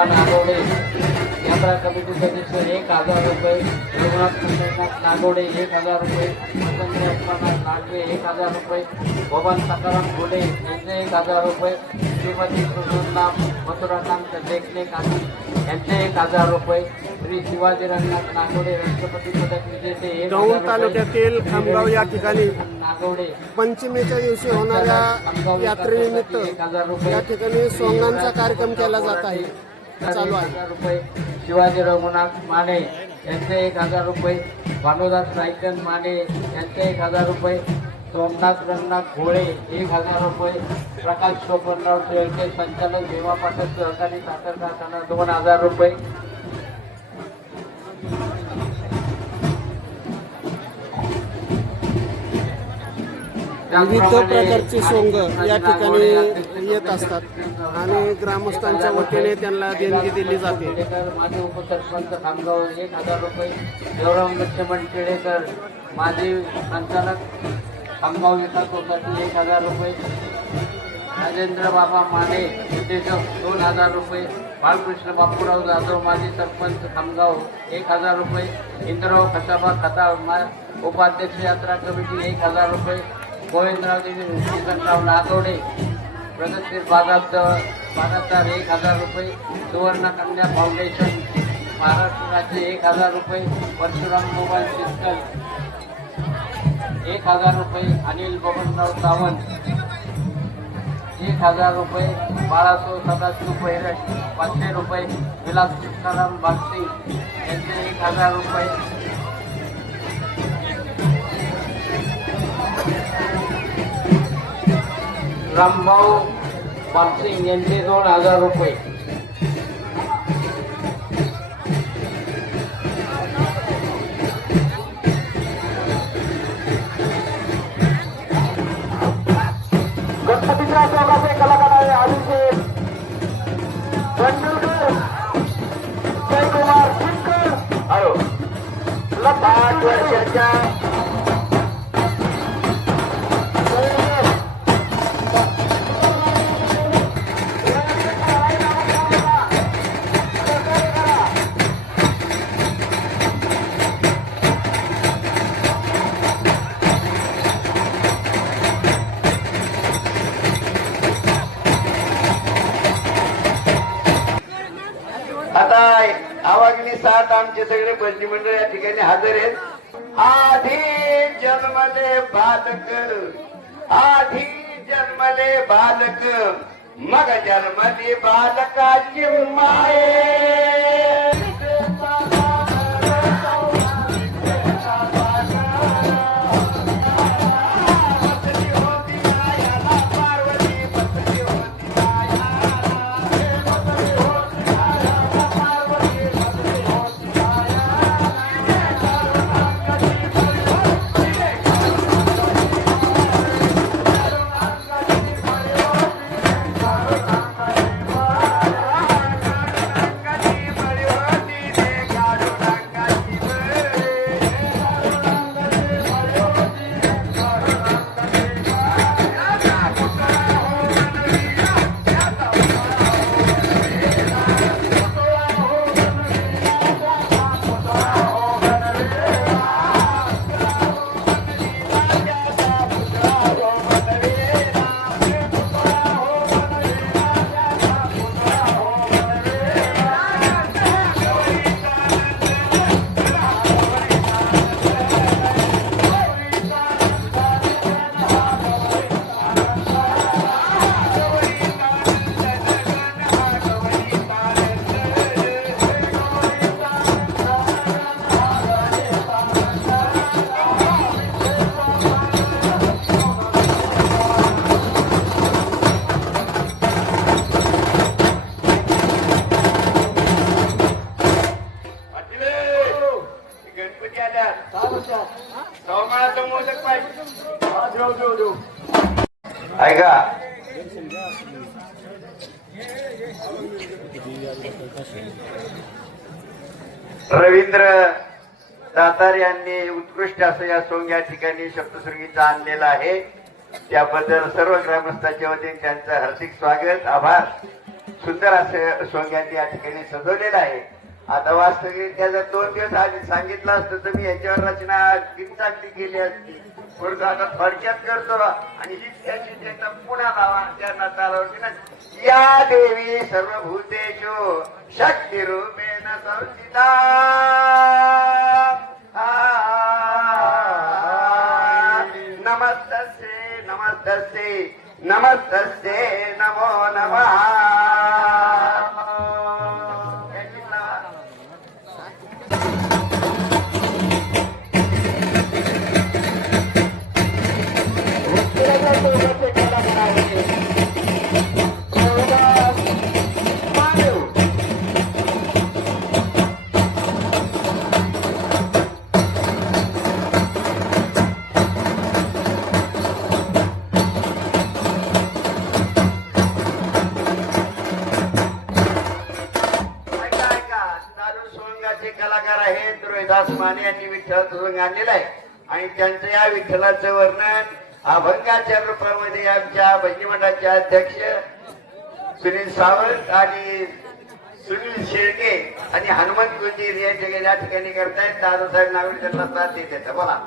निर्माण आगवडे यात्रा कमिटी सदस्य एक हजार रुपये रघुनाथ पंढरनाथ नागवडे एक हजार रुपये वसंत निर्माण नागवे एक हजार रुपये भवन सकाराम घोडे यांचे एक हजार रुपये श्रीमती सुनंदाम मथुराकांत देखणे काकी यांचे एक हजार रुपये श्री शिवाजी रंगनाथ नागवडे राष्ट्रपती पदक विजेते दौंड. तालुक्यातील खामगाव या ठिकाणी पंचमीच्या दिवशी होणाऱ्या यात्रेनिमित्त या ठिकाणी सोंगांचा कार्यक्रम केला जात आहे चालू आहे. हजार रुपये शिवाजी रघुनाथ माने यांचे एक हजार रुपये. भानुदास साहित्यन माने यांचे एक हजार रुपये. सोमनाथ रंगनाथ घोळे एक हजार रुपये. प्रकाश शोभनराव शेळके संचालक भीमा पाठक सहकारी साखर कारखाना दोन हजार रुपये. विविध प्रकारची सोंग या ठिकाणी येत असतात. आणि ग्रामस्थांच्या वतीने त्यांना देणगी दिली जाते. टिळेकर माजी उपसरपंच खामगाव एक हजार रुपये देवराम लक्ष्मण केळेकर माजी संचालक खामगाव विकास सोसायटी एक हजार रुपये. राजेंद्र बाबा माने उद्योजक दोन हजार रुपये. बालकृष्ण बापूराव जाधव माजी सरपंच खामगाव. एक हजार रुपये इंद्रराव खसाबा खता मा उपाध्यक्ष यात्रा कमिटी एक हजार रुपये. गोविंदरावजी किसनराव नागवडे प्रगतशील भागात बागायतदार एक हजार रुपये सुवर्ण कन्या फाउंडेशन महाराष्ट्र राज्य एक हजार रुपये परशुराम मोबाईल सिस्टम एक हजार रुपये अनिल बबनराव सावंत एक हजार रुपये बाळासो सदाशिव पहिरे पाचशे रुपये विलास कृष्णाराम बागसी यांचे एक हजार रुपये रामभाऊ बागसिंग यांचे दोन हजार रुपये. गणपतीच्या चौकाचे कलाकार आहे अभिषेक जयकुमार हॅलो. वर्षाच्या आता आवागणी सात आमचे सगळे बंदी मंडळ या ठिकाणी हजर आहेत. आधी जन्मले बालक आधी जन्मले बालक मग जन्मले बालकाची माये. ऐका. रवींद्र दातार यांनी उत्कृष्ट असं या सोंग या ठिकाणी शब्दसृंगीचा आणलेला आहे. त्याबद्दल सर्व ग्रामस्थांच्या वतीने त्यांचं हार्दिक स्वागत आभार. सुंदर असं सोंग्यांनी या ठिकाणी सजवलेलं आहे. आता वास्तविक त्याचा दोन दिवस आधी सांगितलं असतं तर मी याच्यावर रचना किती चांगली केली असती. परंतु आता थोडक्यात करतो आणि ही त्याची त्याचा पुन्हा लावा त्यांना चालवती ना या देवी सर्व भूतेशो शक्ती रूपेण संस्थिता नमस्तस्ते नमस्तस्ते नमस्तस्ते त्यांचं या विठ्ठलाचं वर्णन अभंगाच्या रूपामध्ये आमच्या भजनी मंडळाचे अध्यक्ष सुनील सावंत आणि सुनील शेळके आणि हनुमंत गुंजीर या ठिकाणी या ठिकाणी करतायत. दादासाहेब नागरी त्यांना साथ देत बोला.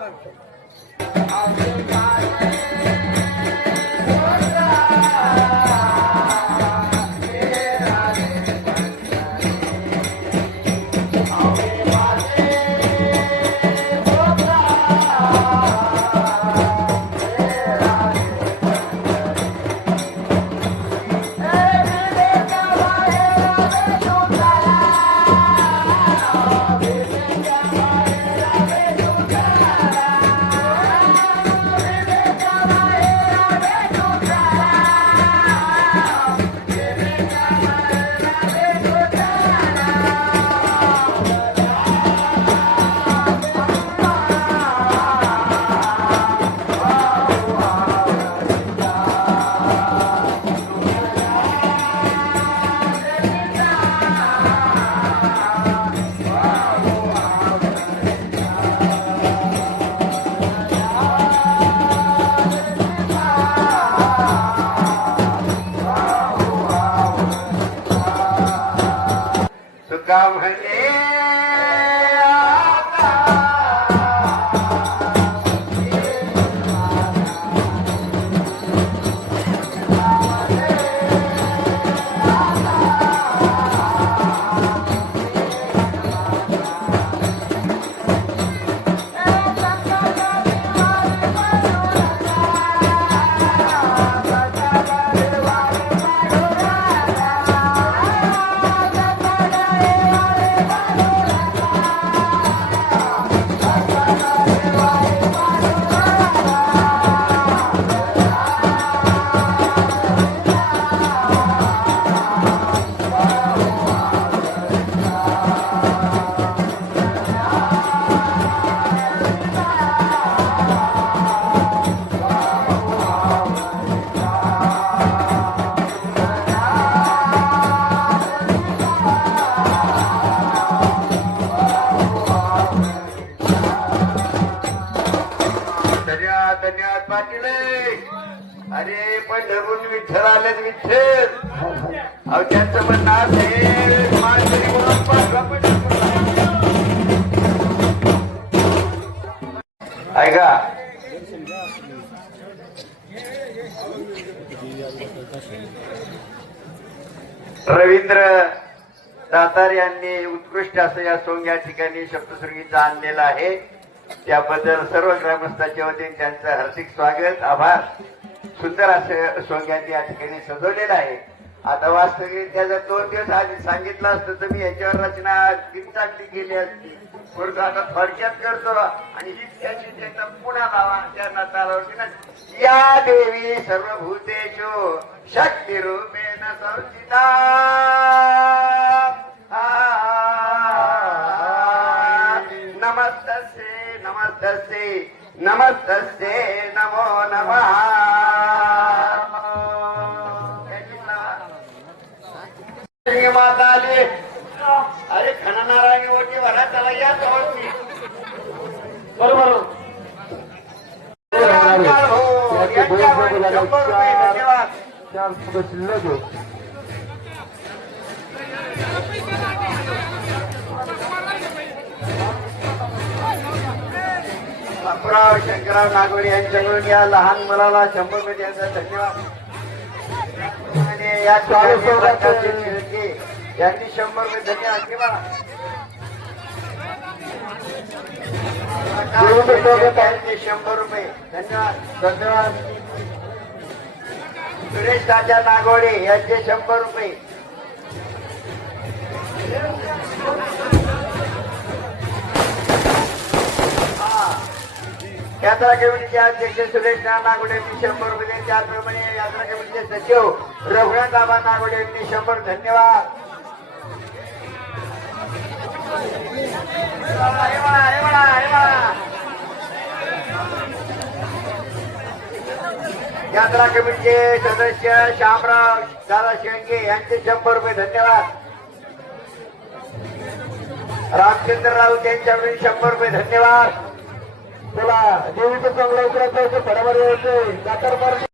पाटील. अरे पंढरपूर विठ्ठल आलेत विठ्ठल. अहो त्यांचं म्हणणं असेल माणसरी बोलत पाठवा पंढरपूरला. ऐका. रवींद्र दातार यांनी उत्कृष्ट असं या सोंग या ठिकाणी शब्दसृंगीचा आणलेला आहे. त्याबद्दल सर्व ग्रामस्थांच्या वतीने त्यांचं हार्दिक स्वागत आभार. सुंदर असं सोंग्यात या ठिकाणी सजवलेलं आहे. आता वास्तविक त्याचा दोन दिवस आधी सांगितलं असतं तर मी याच्यावर रचना किती चांगली केली असती. परंतु आता थोडक्यात करतो आणि ही त्याची त्याचा पुन्हा लावा त्यांना चालवती ना. या देवी सर्व भूतेशो शक्ती रूपेण संचिता નમસ્તે નમસ્તે નમો નમઃ માતાજી અરે ખણનારાયણ ઓછી વરા ચલાયા જો बापूराव शंकरराव नागवडे यांच्याकडून या लहान मुलाला शंभर रुपये द्यायचा धन्यवाद. आणि या शेळके यांनी शंभर रुपये धन्यवाद किंवा शंभर रुपये. धन्यवाद. धन्यवाद. सुरेश राजा नागवडे यांचे शंभर रुपये. यात्रा कमिटीचे अध्यक्ष सुरेश नागोडे यांनी शंभर रुपये त्याचप्रमाणे यात्रा कमिटीचे सचिव रघुनाथ बाबा नागोडे यांनी शंभर धन्यवाद. यात्रा कमिटीचे सदस्य श्यामराव दादा शेंगे यांचे शंभर रुपये धन्यवाद. रामचंद्र राऊत यांच्याकडून शंभर रुपये धन्यवाद. तुला देवीचं चांगलं उतरायचं फडामध्ये यायचे